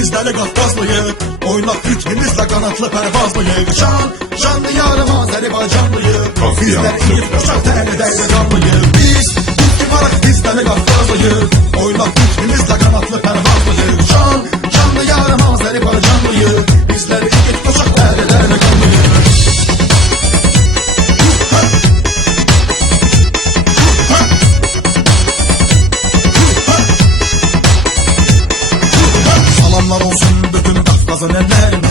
bizleri Qafqazlıyıq. Oynaq ritmimizlə qanatlı pərvazlıyıq. Can diyarım Azərbaycanlıyıq. Bizlər ilk qoşaq dəli qanlıyıq. Biz varıq bizləri Qafqazlıyıq. Oynaq ritmimizlə qanatlı pərvazlıyıq. Can diyarım Azərbaycanlıyıq. Bizlər ilk qoşaq dəli qanlıyıq. Salamlar olsun bütün Qafqazın əllərinə,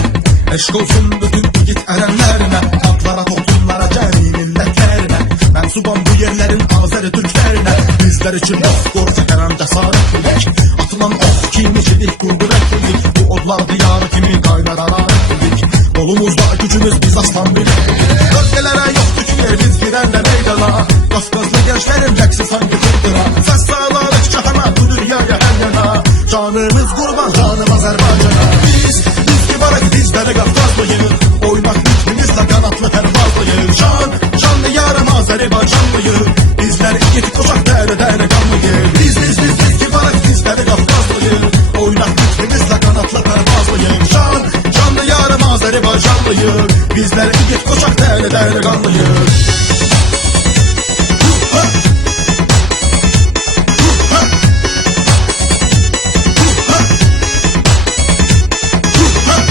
eşq olsun bütün igid ərənlərinə, atlara, toplumlara, cəmi millətlərinə, mənsubam bu yerlərin Azəri türklərinə. Bizlər üçün yox qorca qərən cəsarətlilik, atılan ox kimi qudurətlilik, bu odlar diyarı kimi qaynar hərarətlilik. Qolumuzda gücümüz biz aslan bilik, bölgələrə yoxdur ki yer biz girəndə meydana, Qafqazlı gençlərin rəqsi sanki qırdıra, səs sağlarıq cahana bu dünyaya hər yana, canımız qurban canım Azərbaycana. Biz varıq bizləri Qafqazlıyıq, oynaq ritmimizlə qanatlı pərvazlıyıq. Can diyarım Azərbaycanlıyıq, bizlər igid qoşaq dəli qanlıyıq. Biz varıq bizləri Qafqazlıyıq, oynaq ritmimizlə qanatlı pərvazlıyıq. Can diyarım Azərbaycanlıyıq, bizlər igid qoşaq dəli qanlıyıq.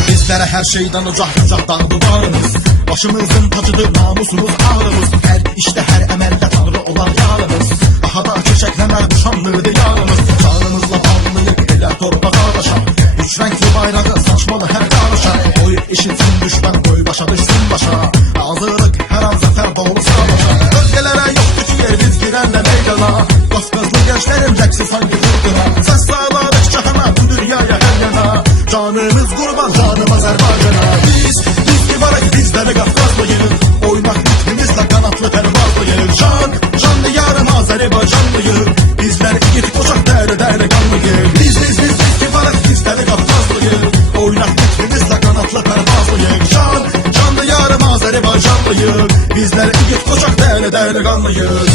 Bizlərə hər şeydən ocaq dağdılarımız, başımızın tacıdır namusumuz ağrımız. Hər işdə hər əməldə tanrı olan yarımız, daha da çiçəkləmər bu şanlı diyarımız. Canımızla bağlıyıq elə torbağa başa, üç rəngli bayrağı saçmalı hər qarışa. Qoy eşitsin düşmən, qoy başa düşsün başa, hazırlıq hər an zəfər dolu savaşa. Bölgələrə yoxdur ki yer biz girəndə meydana, Qafqazlı gençlərin rəqsi sanki qırdıra, səs sağlarıq cahana bu dünyaya hər yana, canımız qurban canım Azərbaycana. Biz varıq bizləri Qafqazlıyıq, oynaq ritmimizlə qanatlı pərvazlıyıq. Can diyarım Azərbaycanlıyıq, bizlər igid qoşaq dəli qanlıyıq. Biz varıq bizləri Qafqazlıyıq, oynaq ritmimizlə qanatlı pərvazlıyıq. Can diyarım Azərbaycanlıyıq, bizlər igid qoşaq dəli qanlıyıq.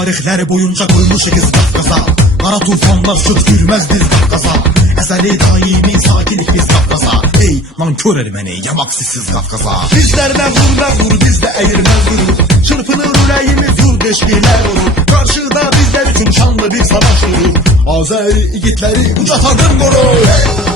Tarixləri boyunca qoymuşuq Qafqaza, qara tufanlar süt gülməz biz Qafqaza, əzəli daimi sakinlik biz Qafqaza. Ey nankör erməni, yamaq sizsiz Qafqaza. Bizlərlə vur, bizdə əyirməz durur, çırpınır ürəyimiz yurd eşqilər olur. Qarşıda bizlər üçün şanlı bir savaş durur, Azəri igidləri uca tadın qorur.